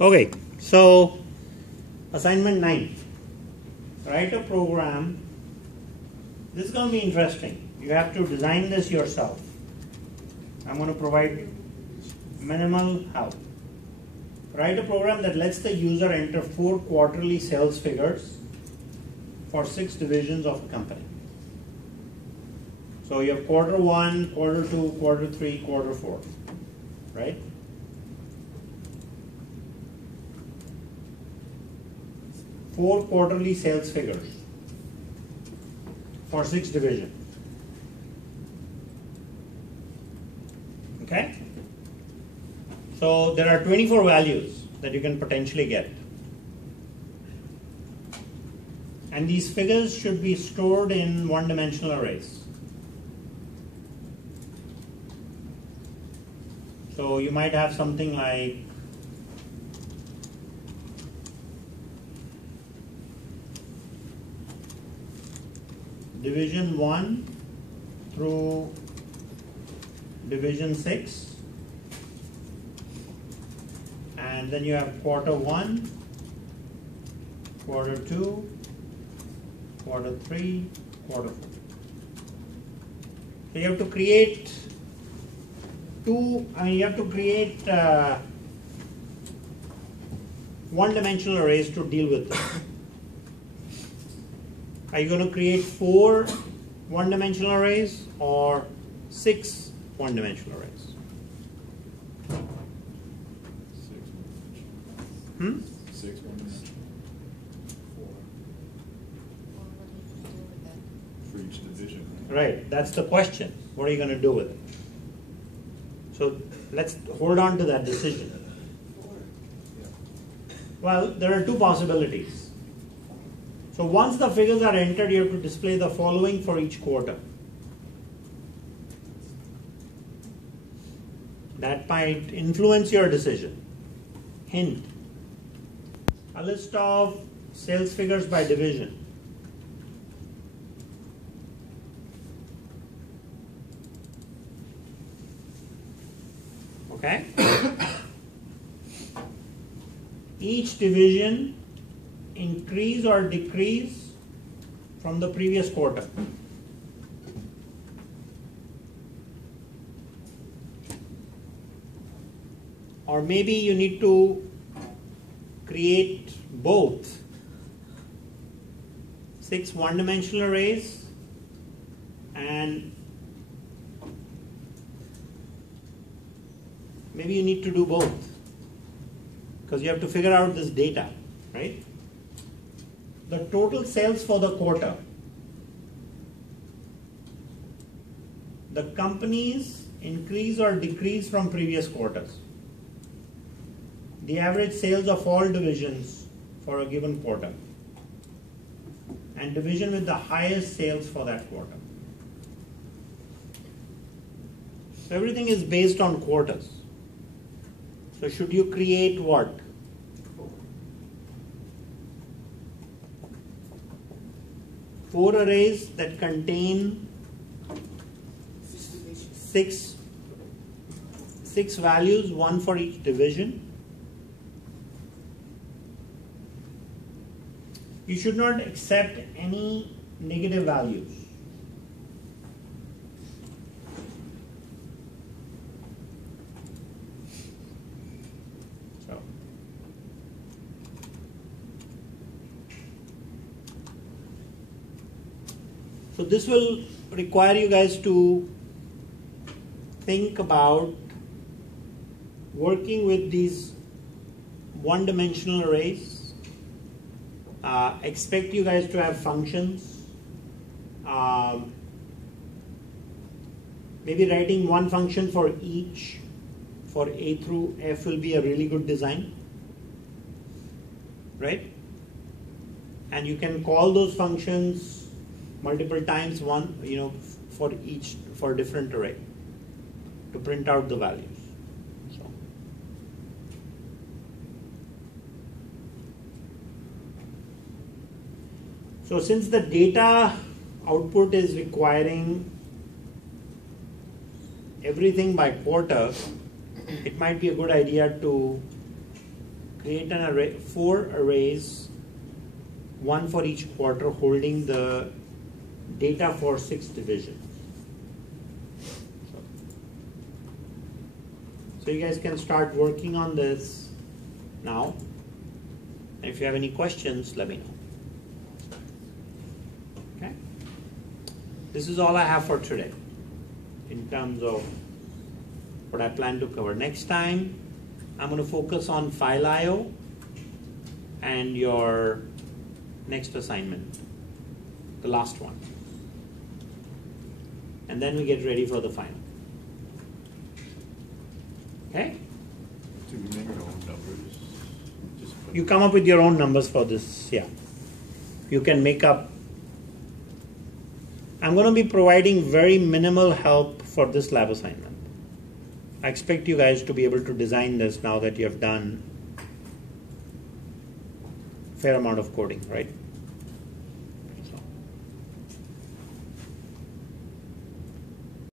Okay, so assignment 9. Write a program. This is going to be interesting. You have to design this yourself. I'm going to provide minimal help. Write a program that lets the user enter 4 quarterly sales figures for 6 divisions of a company. So you have quarter 1, quarter 2, quarter 3, quarter 4, right? Four quarterly sales figures for 6 divisions. Okay? So there are 24 values that you can potentially get. And these figures should be stored in one-dimensional arrays. So you might have something like division 1 through division 6, and then you have quarter 1, quarter 2, quarter 3, quarter 4. So you have to create one-dimensional arrays to deal with this. Are you going to create 4 one-dimensional arrays or 6 one-dimensional arrays? 6 one-dimensional. 4. For each division. Right, that's the question. What are you going to do with it? So let's hold on to that decision. Well, there are 2 possibilities. So once the figures are entered, you have to display the following for each quarter. That might influence your decision. Hint: a list of sales figures by division. Okay? Each division increase or decrease from the previous quarter. Or maybe you need to create both 6 one-dimensional arrays and maybe you need to do both because you have to figure out this data, right? The total sales for the quarter, the company's increase or decrease from previous quarters, the average sales of all divisions for a given quarter, and division with the highest sales for that quarter. So everything is based on quarters. So should you create what? 4 arrays that contain 6 values, 1 for each division. You should not accept any negative values. So this will require you guys to think about working with these one-dimensional arrays. Expect you guys to have functions. Maybe writing one function for each, for A through F, will be a really good design, right? And you can call those functions multiple times, for different array to print out the values. So since the data output is requiring everything by quarter, it might be a good idea to create an array, 4 arrays, one for each quarter, holding the data for 6 divisions. So you guys can start working on this now. And if you have any questions, let me know. Okay? This is all I have for today in terms of what I plan to cover. Next time, I'm going to focus on file I/O and your next assignment, the last one. And then we get ready for the final. Okay? Do we make our own numbers? Just put- You come up with your own numbers for this, yeah. You can make up. I'm going to be providing very minimal help for this lab assignment. I expect you guys to be able to design this now that you have done a fair amount of coding, right?